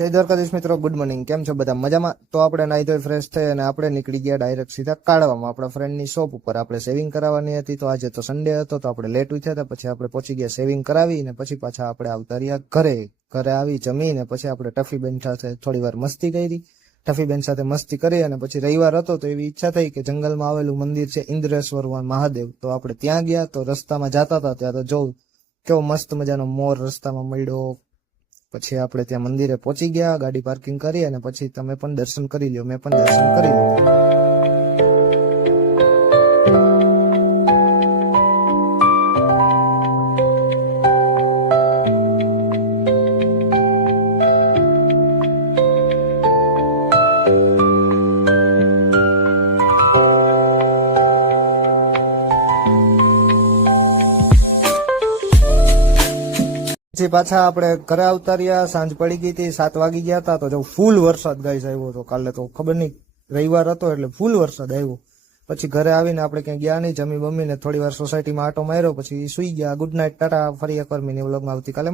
જય દ્વારકાધીશ મિત્રો good morning કેમ છો બધા? મજામાં? તો આપણે નાઈ ધોઈ ફ્રેશ થઈ અને આપણે નીકળી ગયા ડાયરેક્ટ સીધા કાઢવામાં આપણા ફ્રેન્ડની શોપ ઉપર આપણે સેવિંગ કરાવવાની હતી. તો આજે તો સન્ડે હતો, તો આપણે લેટ ઉઠ્યા હતા. પછી આપણે પહોંચી ગયા સેવિંગ કરાવી ને પછી પાછા આપણે આવતા રહ્યા ઘરે. ઘરે આવી જમીને પછી આપણે ટફી બેન સાથે થોડી વાર મસ્તી કરી. ટફી બેન સાથે મસ્તી કરી અને પછી રવિવાર હતો, તો એવી ઈચ્છા થઈ કે જંગલમાં આવેલું મંદિર છે ઇન્દ્રેશ્વર મહાદેવ. તો આપણે ત્યાં ગયા, તો રસ્તામાં જતા હતા. ત્યાં તો જોઉં, કેવો મસ્ત મજાનો મોર રસ્તામાં મળ્યો. પછી આપણે ત્યાં મંદિરે પહોંચી ગયા, ગાડી પાર્કિંગ કરી અને પછી તમે પણ દર્શન કરી લ્યો, મેં પણ દર્શન કરી લીધું. પછી પાછા આપણે ઘરે આવતા રહ્યા, સાંજ પડી ગઈ હતી, સાત વાગી ગયા હતા, તો જો ફૂલ વરસાદ ગાઈસ આવ્યો હતો. કાલે તો ખબર નહીં, રવિવાર હતો એટલે ફૂલ વરસાદ આવ્યો. પછી ઘરે આવીને આપણે ક્યાંય ગયા નહીં, જમી બમીને થોડી વાર સોસાયટીમાં આટો માર્યો, પછી સુઈ ગયા. ગુડ નાઇટ ટાટા, ફરી એકવાર મિની વ્લોગમાં આવતીકાલે.